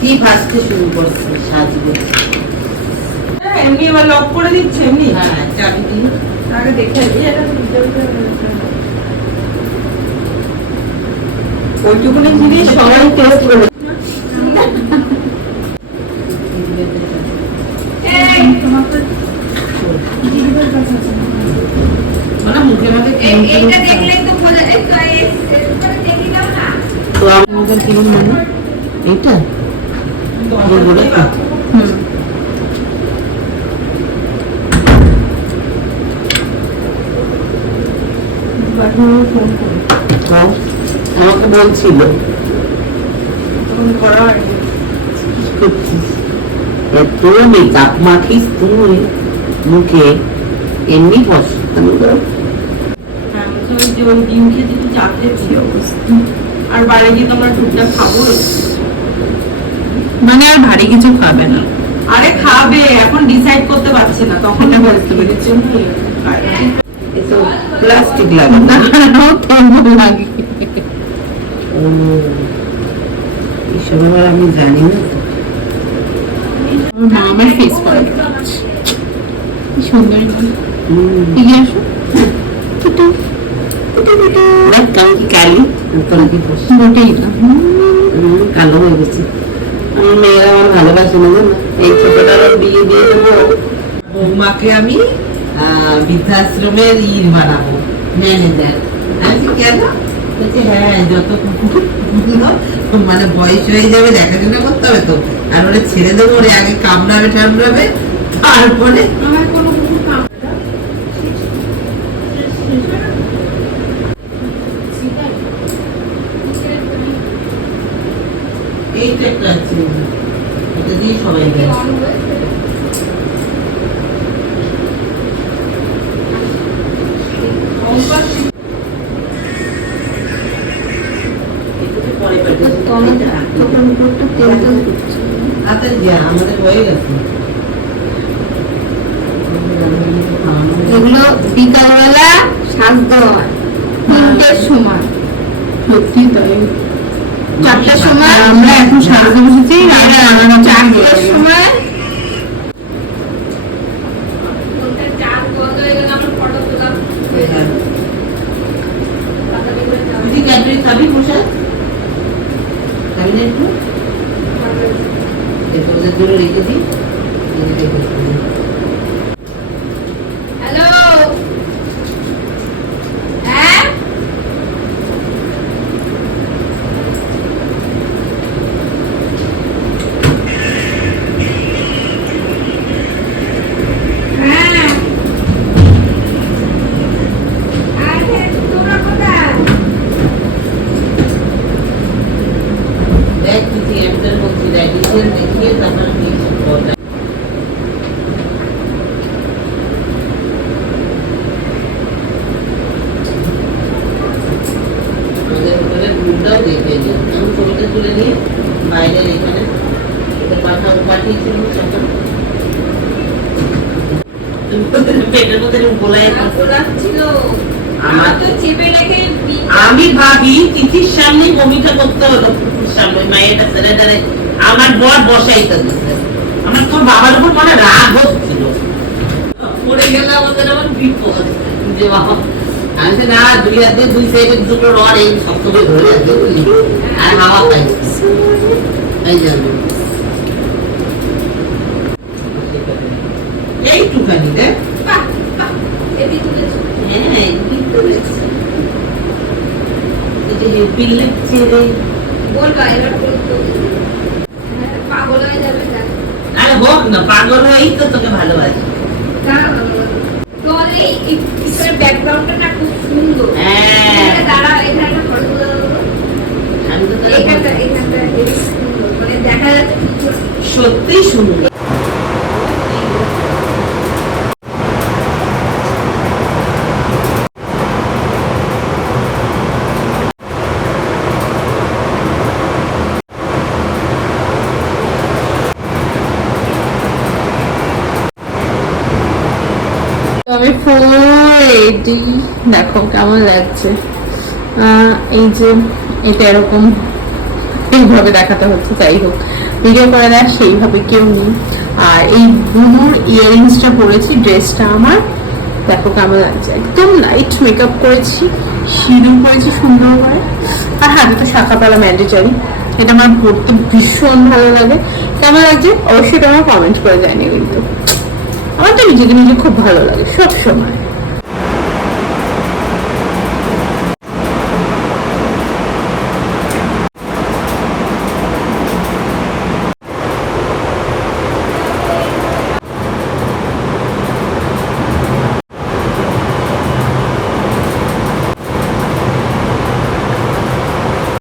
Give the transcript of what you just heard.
কি ভাজতে শুরু করছে সাজবে। এমনি এবার লক করে দিচ্ছে এমনি। হ্যাঁ চাবি দিন আগে দেখে নিই এটা ওইটুকুনি জিনিস সবাই টেস্ট করে। মুখে মুখে এইটা দেখলে তো মজা দেখি দাও না। তো আমাদের কিরম মানে এইটা বলে আমাকে বলছিল এত মেকআপ মাখিস তুই মুখে এমনি পছন্দ। ডিম খেতে চাপতে কি অবস্থা। আর বাইরে গিয়ে তো আমরা টুকটাক খাবো, মানে আর ভারী কিছু খাবে না। আরে খাবে এখন ডিসাইড করতে পারছে না, তখন বলতে পেরেছি এতো প্লাস্টিক লাগে না লাগে এইসব আবার আমি জানি না। মা আমার ফেস করে সুন্দর এগিয়ে আসো। কালি মোটেই না, কালো হয়ে গেছে। আমার মেয়েরা আমার ভালোবাসে না জানো, এই ছোটটার বিয়ে দিয়ে দেবো। বৌমাকে আমি বৃদ্ধাশ্রমের বানাবো ম্যানেজার। আমি কেন বলছি হ্যাঁ যত মানে বয়স হয়ে যাবে দেখাশোনা করতে হবে তো, আর ওরা ছেড়ে দেবো, ওরে আগে কামড়াবে টামড়াবে তারপরে এইটা একটা আছে, এটা দিয়ে সবাই দেয়। আমাদের হয়ে গেছে এগুলো বিকালবেলা সাজ দেওয়া 3টের সময়, সত্যি তাই। 4টার সময় আমরা এখন সাজতে বসেছি, 4টার সময় খাবি বসে খাবি না একটু ওদের জন্য রেখে দিই। হ্যালো হ্যাঁ দেখ কিছু এমটার মধ্যে ডাইটিশিয়ান দেখিয়ে তারপরে এইসব কথা। আমাদের হোটেলের রুমটাও দেখে নিই, আমি ছবিটা তুলে নিয়ে বাইরের এখানে পাঠিয়েছিল সকাল পেটের মধ্যে গোলায় ছিল আমার তো চেপে রেখে আমি ভাবি তিথির সামনে বমিটা করতে হলো, তিথির সামনে মায়েরা ছেলেটারে আমার বর বসাইতে দিচ্ছে। আমার তোর বাবার উপর মনে রাগ হচ্ছিল, পড়ে গেলে আমাদের আবার বিপদ যে বাবা। আমি না দুই হাতে দুই সাইডে দুটো রড এই শক্ত করে ধরে আছে বুঝলি, আর হাওয়া পাই এই জন্য এইটুখানি রে। হ্যাঁ হেল্পিং লাগছে রে। বলবা এবার পাগল হয়ে যাবে। আরে হোক না, পাগল হয়েই তো তোকে ভালোবাসি। তোর এই পিছনের ব্যাকগ্রাউন্ডটা না খুব সুন্দর। হ্যাঁ দাঁড়া এখানে একটা ফটো তুলে দেবো। আমি তো এখানটা হেবি সুন্দর, মানে দেখা যাচ্ছে সত্যি সুন্দর। আমি ফুল রেডি, দেখো কেমন লাগছে। এই যে এটা এরকম এইভাবে দেখাতে হচ্ছে। যাই হোক, ভিডিও করে দেয় সেইভাবে কেউ নেই। আর এই ব্লুর ইয়ারিংসটা পরেছি, ড্রেসটা আমার দেখো কেমন লাগছে, একদম লাইট মেকআপ করেছি, সিঁদুর করেছি সুন্দর করে, আর হাতে তো শাঁখাপালা ম্যান্ডেটারি, এটা আমার পড়তে ভীষণ ভালো লাগে। কেমন লাগছে অবশ্যই এটা আমার কমেন্ট করে জানিয়ে, কিন্তু আমার তো নিজেকে নিজে খুব ভালো লাগে সব সময়।